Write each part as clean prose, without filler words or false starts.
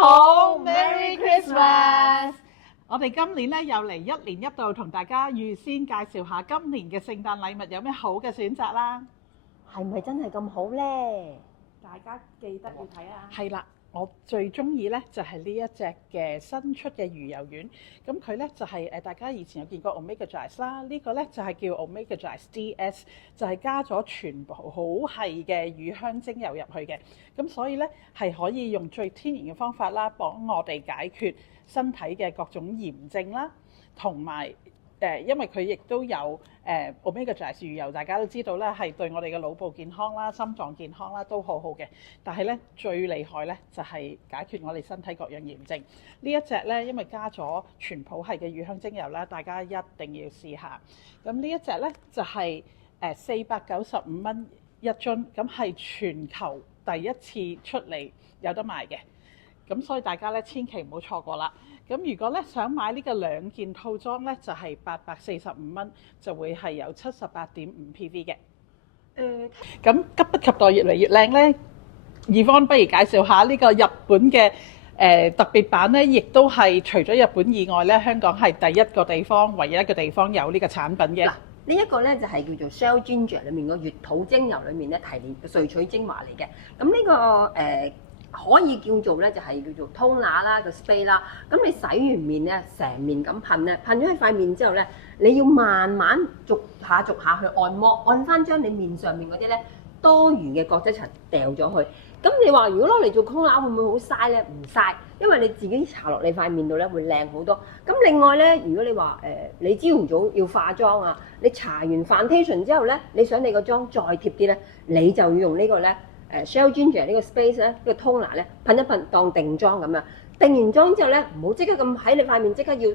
好，Merry Christmas！我哋今年咧又嚟一年一度同大家預先介紹下今年嘅聖誕禮物有咩好嘅選擇啦。係咪真係咁好呢？大家記得要睇啊！係啦，我最中意咧就係呢一隻嘅新出嘅魚油丸。咁佢咧就係大家以前有見過 Omega Drive 啦，呢個咧就係叫 Omega Drive DS，就係加咗全部好係嘅乳香精油入去嘅。咁所以咧係可以用最天然嘅方法啦，幫我哋解決身體嘅各種炎症啦，同埋因為佢亦都有Omega Drive 魚油，大家都知道咧係對我哋嘅腦部健康啦、心臟健康啦都好好嘅。但係咧最厲害咧就係解決我哋身體各樣炎症。呢一隻咧因為加咗全普系嘅乳香精油啦，大家一定要試下。咁呢一隻咧就係495蚊一樽，咁係全球第一次出嚟有得賣嘅。咁所以大家咧千祈唔好錯過啦。咁如果咧想買呢個2件套裝咧，就係845蚊，就會係有78.5 PV 嘅。咁急不及待越嚟越靚咧，Yvonne不如介紹下呢個日本嘅特別版咧，亦都係除咗日本以外咧，香港係第一個地方、唯一一個地方有呢個產品嘅。嗱，呢一個咧就係叫做 Shell Ginger 裏面個月土精油裏面咧提煉嘅萃取精華嚟嘅。咁呢個可以叫做咧就係叫做 toner 啦個 spray 啦，咁你洗完面咧成面咁噴咧，噴咗喺塊面之後咧，你要慢慢逐下去按摩，按翻將你面上面嗰啲咧多餘嘅角質層掉咗去。咁你話如果攞嚟做 toner 會唔會好嘥咧？唔嘥，因為你自己搽落你塊面度咧會靚好多。咁另外咧，如果你話你朝頭早要化妝啊，你搽完 foundation 之後咧，你想你個妝再貼啲咧，你就要用呢個咧。Shell Ginger 呢個 space 咧，呢個 toner 咧噴一噴當定妝咁樣，定完妝之後咧，唔好即刻咁喺你塊面即刻要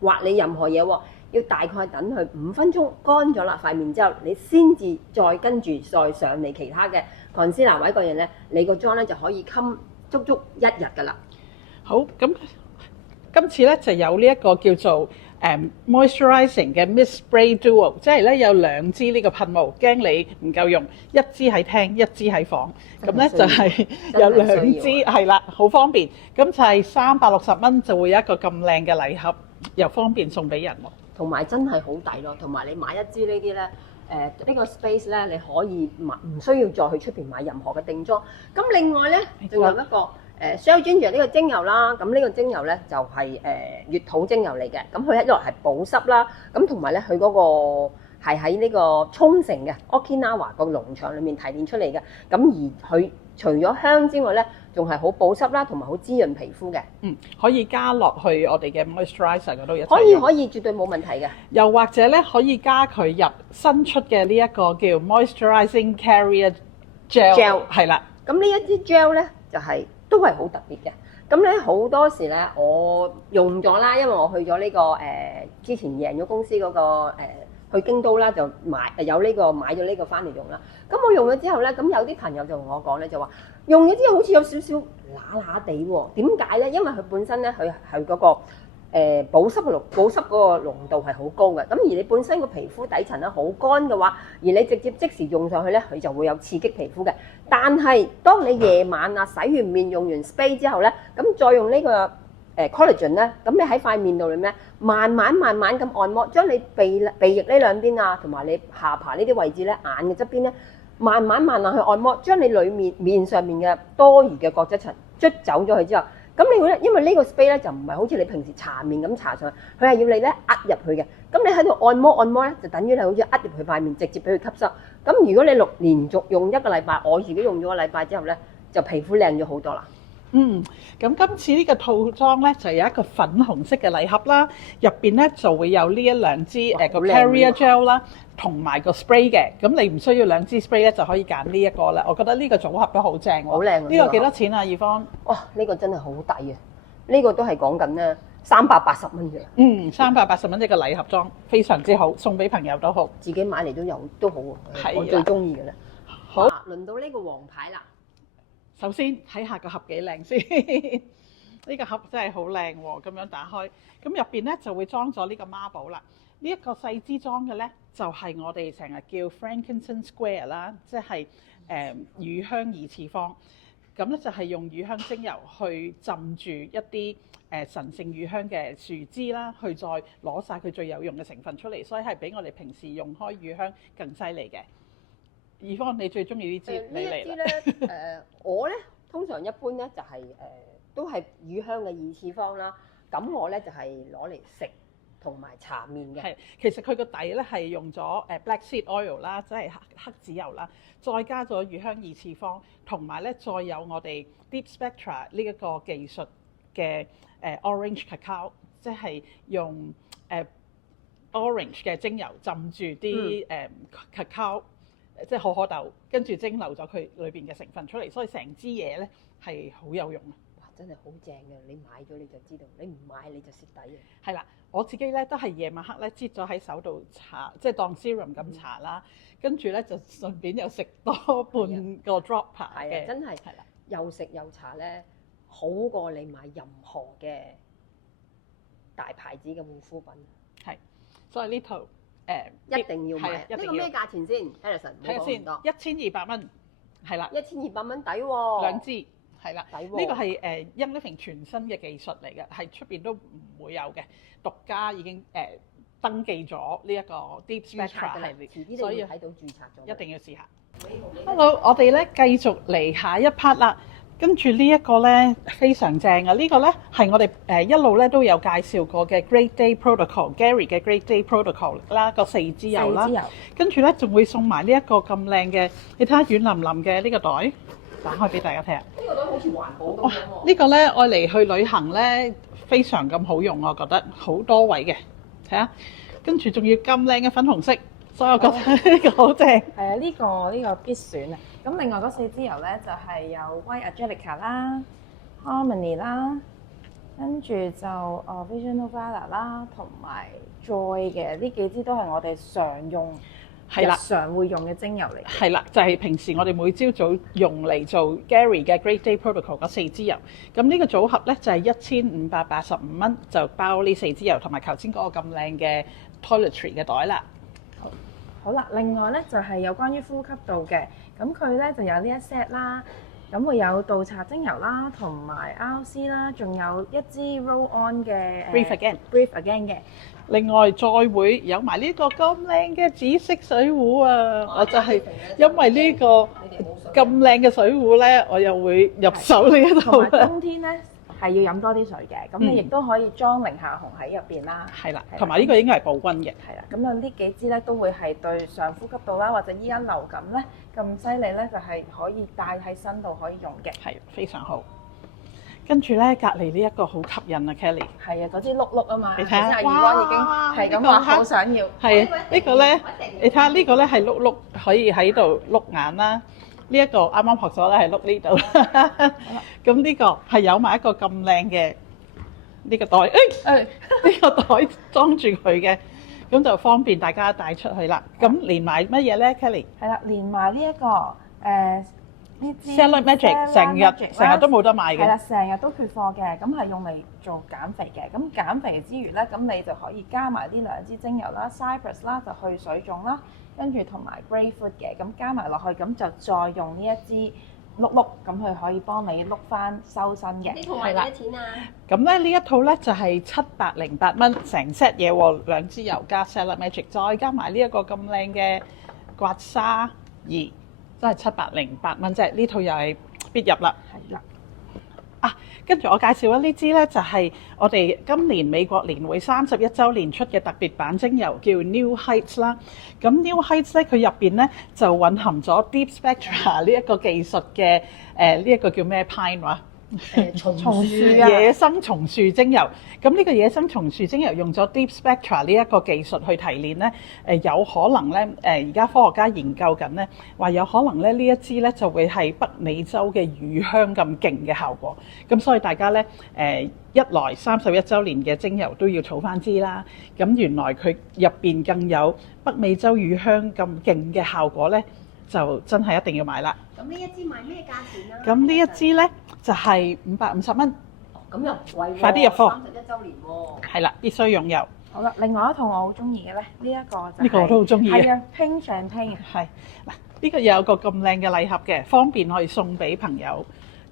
畫你任何嘢喎，要大概等佢5分鐘乾咗啦塊面之後，你先至再跟住再上嚟其他嘅 concealer 或者個嘢咧，你個妝咧就可以襟足足1日㗎啦。好，咁今次咧就有呢一個叫做moisturizing 嘅 Mist Spray Duo， 即係咧有2支呢個噴霧，驚你唔夠用，一支喺廳，一支喺房，咁咧就係有2支，係啦，好方便。咁就係360蚊就會有一個咁靚嘅禮盒，又方便送俾人喎。同埋真係好抵咯，同埋你買一支呢啲咧，呢個 space 咧你可以唔需要再去出邊買任何嘅定妝。咁另外咧仲有一個。Shell Ginger 呢個精油啦，咁呢個精油咧就係月土精油嚟嘅，咁佢一來係保濕啦，咁同埋咧佢嗰個係喺呢個沖繩嘅 Okinawa 個農場裏面提煉出嚟嘅，咁而佢除咗香之外咧，仲係好保濕啦，同埋好滋潤皮膚嘅。可以加落去我哋嘅 moisturizer 嗰度一齊可以，絕對冇問題嘅。又或者咧可以加佢入新出嘅呢一個叫 Moisturizing Carrier Gel， 係啦。咁呢一支 gel 咧就係、都係好特別嘅，咁咧好多時咧我用咗啦，因為我去咗呢、個之前贏咗公司嗰、個去京都啦，就買咗呢個翻嚟用啦。咁我用咗之後咧，咁有啲朋友就同我講咧，就話用咗之後好似有少少乸乸地喎。點解咧？因為佢本身咧佢嗰個保濕嗰個濃度係好高嘅，咁而你本身個皮膚底層咧好乾嘅話，而你直接即時用上去咧，佢就會有刺激皮膚嘅。但係當你夜晚啊洗完面用完 spray 之後咧，咁再用呢個collagen 咧，咁你喺塊面度咧慢慢咁按摩，將你鼻翼呢兩邊啊，同埋你下巴呢啲位置咧，眼嘅側邊咧，慢慢去按摩，將你裏面上面嘅多餘嘅角質層捽走咗佢之後。咁你會咧，因為呢個 spray 咧就唔係好似你平時搽面咁搽上去，佢係要你咧壓入去嘅。咁你喺度按摩咧，就等於你好似壓入去塊面，直接俾佢吸收。咁如果你連續用1個禮拜，我自己用咗個禮拜之後咧，就皮膚靚咗好多啦。咁今次呢個套裝咧就有一個粉紅色嘅禮盒啦，入邊咧就會有呢1-2支個 Carrier Gel 啦，同埋個 spray 嘅。咁你唔需要2支 spray 咧就可以揀呢一個啦。我覺得呢個組合都好正喎，好靚。呢個幾多錢啊？Yvonne？哇！呢個真係好抵啊！呢個都係講緊咧380蚊嘅。380蚊一個禮盒裝，非常之好，送俾朋友都好，自己買嚟都好喎。我最中意嘅啦。好，輪到呢個黃牌啦。首先睇下個盒幾靚先，呢個盒真係好靚喎！咁樣打開，咁入邊咧就會裝咗呢個孖寶啦。呢一個細支裝嘅咧，就係我哋成日叫 Frankincense Square 啦，即係乳香2次方。咁咧就係用乳香精油去浸住一啲神聖乳香嘅樹枝啦，去再攞晒佢最有用嘅成分出嚟，所以係比我哋平時用開乳香更犀利嘅。怡芳，你最中意呢支？呢一支咧，我咧通常一般咧就係都係乳香嘅二次方啦。咁我咧就係攞嚟食同埋搽面嘅。係，其實佢個底咧係用咗black seed oil 啦，即係黑籽油啦，再加咗乳香二次方，同埋咧再有我哋 Deep Spectra 呢一個技術嘅orange cacao， 即係用orange 嘅精油浸住啲cacao，即係可可豆，跟住蒸餾咗佢裏邊嘅成分出嚟，所以成支嘢咧係好有用啊！哇，真係好正嘅！你買咗你就知道，你唔買你就蝕底啊！係啦，我自己咧都係夜晚黑咧擠咗喺手度搽，即係當 serum 咁搽啦，跟住咧就順便又食多半個 dropper 嘅，真係係啦，又食又搽咧，好過你買任何嘅大牌子嘅護膚品。係，所以呢套一定要買。係一定要。呢個咩價錢先 Alison？睇下先，1200蚊，係啦，1200蚊抵喎。兩支係啦，抵喎。呢個係Young Living全新嘅技術嚟嘅，係出邊都唔會有嘅，獨家已經登記咗呢一個 Deep Spectra 系列，所以睇到註冊咗，一定要試下。Hello， 我哋咧繼續嚟下一 part 啦。跟住呢一個咧非常正啊！呢個咧係我哋一路咧都有介紹過嘅 Great Day Protocol，Gary 嘅 Great Day Protocol 啦，個4支油啦。跟住咧仲會送埋呢一個咁靚嘅，你睇下軟腍腍嘅呢個袋，打開俾大家睇下。呢個袋好似環保咁喎。呢個咧愛嚟去旅行咧非常咁好用，我覺得好多位嘅，睇下。跟住仲要咁靚嘅粉紅色，所以我覺得呢個好正。係啊，呢個必選啊！咁另外嗰4支油咧就係有 White Angelica 啦、Harmony 啦，跟住就Original Valor 啦，同埋 Joy 嘅呢幾支都係我哋常用、日常會用嘅精油嚟。係啦，就係平時我哋每朝早用嚟做 Gary 嘅 Great Day Protocol 嗰4支油。咁呢個組合咧就係1585蚊，就包呢4支油同埋頭先嗰個咁靚嘅 Toiletry 嘅袋啦。好啦，另外咧就係有關於呼吸道嘅，咁佢咧就有呢一 set 啦，咁會有杜茶精油啦，同埋 RC 啦，仲有一支 Roll On 嘅 Breathe Again 嘅。另外再會有埋呢個咁靚嘅紫色水壺啊！我就係因為呢個咁靚嘅水壺咧，我又會入手呢一度。同埋冬天咧係要飲多啲水嘅，咁你亦都可以裝零下紅喺入邊啦。係啦，同埋呢個應該係保溫嘅。係啦，咁啊呢幾支咧都會係對上呼吸道啦，或者依家流感咧咁犀利咧，就係可以帶喺身度可以用嘅。係非常好。跟住咧，隔離呢一個好吸引啊 ，Kelly。係啊，嗰支碌碌啊嘛，你睇下，阿怡哥已經係咁話好想要。係啊，呢個咧，你睇下呢個咧係碌碌可以喺度碌眼啦。呢一個啱啱學咗咧係碌呢度。咁呢個係有埋一個咁靚嘅呢個袋，呢個袋裝住佢嘅，咁就方便大家帶出去啦。咁連埋乜嘢咧 ，Kelly？係啦，連埋呢一個呢支 Stellar Magic 成日都冇得賣嘅。係啦，成日都缺貨嘅，咁係用嚟做減肥嘅。咁減肥之餘咧，咁你就可以加埋呢兩支精油啦 ，Cypress 啦就去水腫啦，跟住同埋 Grapefruit 嘅，咁加埋落去，咁就再用呢一支碌碌，咁佢可以幫你碌翻收身嘅。呢套賣幾多錢啊？咁咧呢一套咧就係708蚊成 set 嘢喎，2支油加 Stellar Magic， 再加埋呢一個咁靚嘅刮痧儀。真係708蚊啫，呢套又係必入啦。係啦。啊，跟住我介紹咗呢支咧，就係我哋今年美國年會31週年出嘅特別版精油，叫 New Heights 啦。咁 New Heights 咧，佢入邊咧就蘊含咗 Deep Spectra 呢一個技術嘅呢一個叫咩 Pine 話？松樹野生松樹精油。咁呢個野生松樹精油用咗 Deep Spectra 呢一個技術去提煉咧，有可能咧而家科學家研究緊咧，話有可能咧呢一支咧就會係北美洲嘅乳香咁勁嘅效果。咁所以大家咧一來31週年嘅精油都要儲翻支啦。咁原來佢入邊更有北美洲乳香咁勁嘅效果咧，就真係一定要買啦。咁呢一支賣咩價錢啊？咁呢一支咧就係550蚊。咁又唔貴喎，快啲入貨！ 31週年喎。係啦，必須擁有。好啦，另外一套我好中意嘅咧，呢一個就呢個我都好中意嘅。係啊，Pink Champagne 啊。係嗱，呢個又有個咁靚嘅禮盒嘅，方便可以送俾朋友，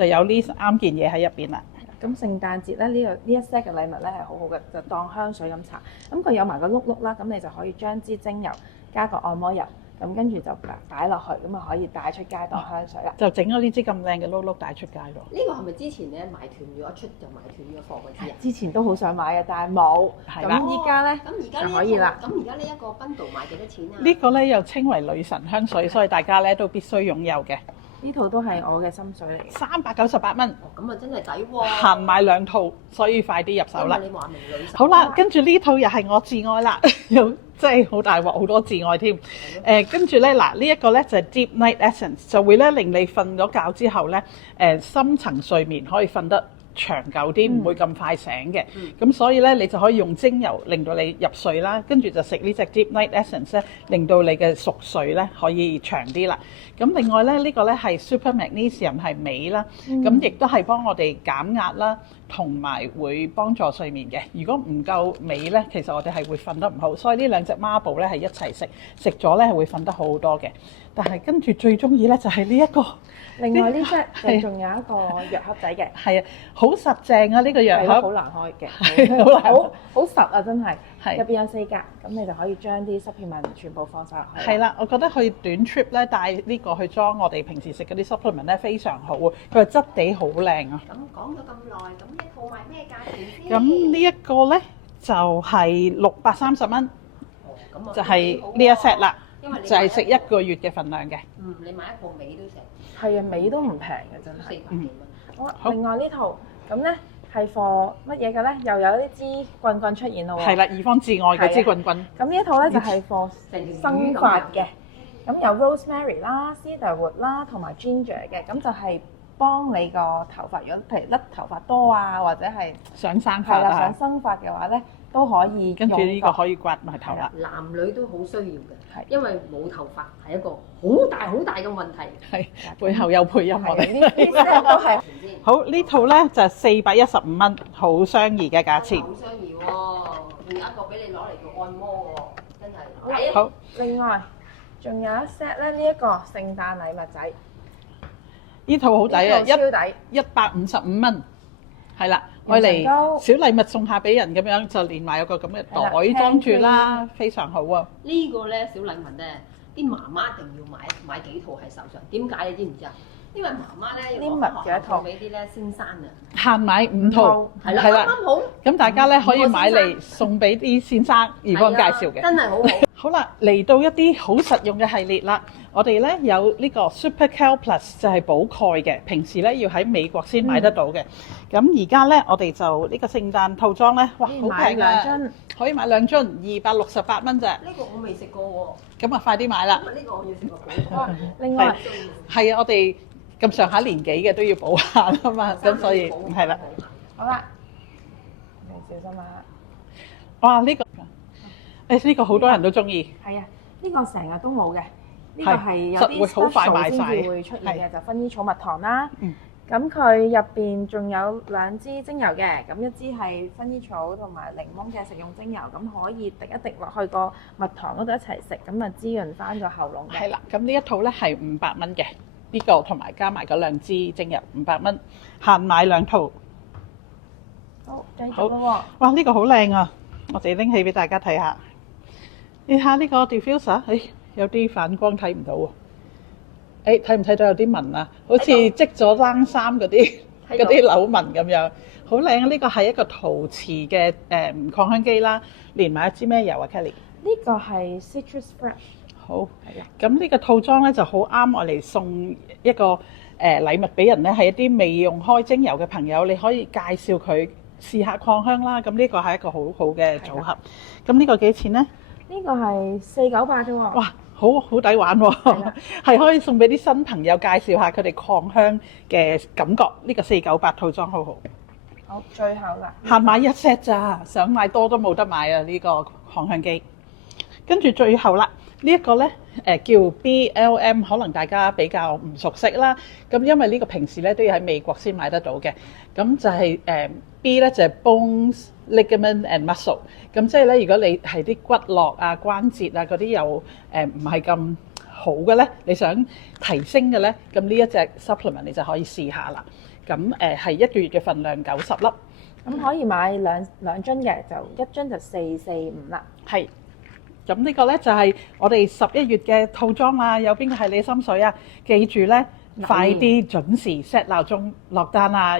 就有呢3件嘢喺入邊啦。咁聖誕節咧呢一 set 嘅禮物咧係好好嘅，就當香水咁搽。咁佢有埋個碌碌啦，咁你就可以將支精油加個按摩油，咁跟住就擺落去，咁啊可以帶出街當香水啦。就整咗呢支咁靚嘅碌碌帶出街咯。呢個係咪之前咧買斷咗一出就買斷咗貨嗰支啊？之前都好想買嘅，但係冇。係啦咁依家咧咁而家就可以啦。咁而家呢一個 bundle 賣幾多錢啊？呢個咧又稱為女神香水，所以大家咧都必須擁有嘅。呢套都係我嘅心水嚟嘅。 398蚊，咁啊真係抵喎！限買2套，所以快啲入手啦。因為你話明女神。好啦，跟住呢套又係我至愛啦，又真係好大鑊，好多至愛添。跟住咧嗱，呢一個咧就係 Deep Night Essence，就會咧令你瞓咗覺之後咧，深層睡眠可以瞓得長久啲，唔會咁快醒嘅。咁所以咧，你就可以用精油令到你入睡啦，跟住就食呢隻 Deep Night Essence 咧，令到你嘅熟睡咧可以長啲啦。咁另外咧，呢個咧係 Super Magnesium 係鎂啦，咁亦都係幫我哋減壓啦，同埋會幫助睡眠嘅。如果唔夠鎂咧，其實我哋係會瞓得唔好，所以呢兩隻孖寶咧係一齊食，食咗咧係會瞓得好好多嘅。但係跟住最中意咧就係呢一個。另外呢 set 仲有一個藥盒仔嘅，係啊，好實淨啊！呢個藥盒好難開嘅，係好難好實啊！真係，係入邊有4格，咁你就可以將啲 supplement 全部放晒落去。係啦，我覺得去短 trip 咧帶呢個去裝我哋平時食嗰啲 supplement 咧非常好啊！佢嘅質地好靚啊！咁講咗咁耐，咁一套賣咩價錢先？咁呢一個咧就係630蚊，哦，咁啊，就係呢一 set 啦，因為你就係食1個月嘅份量嘅。你買一個尾都成係啊，尾都唔平嘅真係。 400幾蚊。好啦，好另外呢套咁咧係 for 乜嘢嘅咧？又有一支棍棍出現咯喎。係啦，二方至愛嗰支棍棍。咁呢一套咧就係 for 生髮嘅，咁有 rosemary 啦、cedarwood 啦同埋 ginger 嘅，咁就係幫你個頭髮，如果譬如甩頭髮多啊，或者係想生係啦想髮啊，生髮嘅話咧，都可以跟住呢個以可以刮埋頭啦。男女都好需要嘅，係因為冇頭髮係一個好大嘅問題。係背後有配音我哋。呢啲都係好，呢套咧就係415蚊，好相宜嘅價錢。好相宜喎，仲有一個俾你攞嚟做按摩喎，真係。抵啊！好，另外仲有一 set 咧，呢一個聖誕禮物仔，呢套好抵啊！呢套超抵。 155蚊，係啦，愛嚟人層糕小禮物送下俾人咁樣，就連埋有個咁嘅係啦袋裝住啦，非常好啊！呢個咧小禮物咧，啲媽媽一定要買幾套喺手上。點解你知唔知啊？因為媽媽咧要黏物嘅一套送俾啲咧先生啊，限買5套，係啦，係啦啱啱好。咁大家咧可以5個買嚟送俾啲先生，而幫介紹嘅。真係好好。好啦，嚟到一啲好實用嘅系列啦。我哋咧有呢個 Super Cal Plus 就係補鈣嘅，平時咧要喺美國先買得到嘅。咁而家咧我哋就呢個聖誕套裝咧，哇，好買平啊！ 2樽，可以買2樽，268蚊咋。呢個我未食過喎，咁啊，快啲買啦！呢個我要食個補鈣。另外係啊，我哋咁上下年紀嘅都要補下啊嘛，咁所以係啦。好啦，你小心啊！哇！呢個呢個好多人都中意。係啊，呢個成日都冇嘅，呢個係有實會啲好快 special 賣晒先至會出現嘅，就薰衣草蜜糖啦。嗯咁佢入邊仲有2支精油嘅，咁一支係薰衣草同埋檸檬嘅食用精油，咁可以滴一滴落去個蜜糖嗰度一齊食，咁啊滋潤翻個喉嚨嘅。係啦，咁呢一套咧係500蚊嘅，呢個同埋加埋嗰2支精油500蚊，限買2套。好，繼續咯喎。哇！呢個好靚啊，我哋拎起俾大家睇下。你睇下呢個 diffuser，有啲反光睇唔到喎。睇唔睇到有啲紋啊？好似織咗冷衫嗰啲紐紋咁樣，好靚啊！呢個係一個陶瓷嘅擴香機啦，連埋一支咩油啊 Kelly？呢個係 Citrus Fresh。好，係啊。咁呢個套裝咧就好啱我嚟送一個禮物俾人咧，係一啲未用開精油嘅朋友，你可以介紹佢試下擴香啦。咁呢個係一個好好嘅組合。咁呢個幾錢呢？呢個係498啫喎。哇！好抵玩喎，係可以送俾啲新朋友介紹下佢哋擴香嘅感覺。呢個498套裝好好。好，最後啦。限買1 set 咋，想買多都冇得買啊！呢個擴香機。跟住最後啦，呢一個呢叫 BLM， 可能大家比較唔熟悉啦。咁因為呢個平時呢都要喺美國先買得到嘅。咁就係B 呢就係 Bones Ligament and Muscle。咁即係咧，如果你係啲骨骼啊、關節啊嗰啲又唔係咁好嘅咧，你想提升嘅咧，咁呢一隻 supplement 你就可以試下啦。咁係1個月嘅份量90粒。咁可以買兩樽嘅，就一樽就445啦。係。咁呢個呢，就係我哋11月嘅套裝啦，有邊個係你心水啊？記住呢，快啲準時 set 鬧鐘落單啦！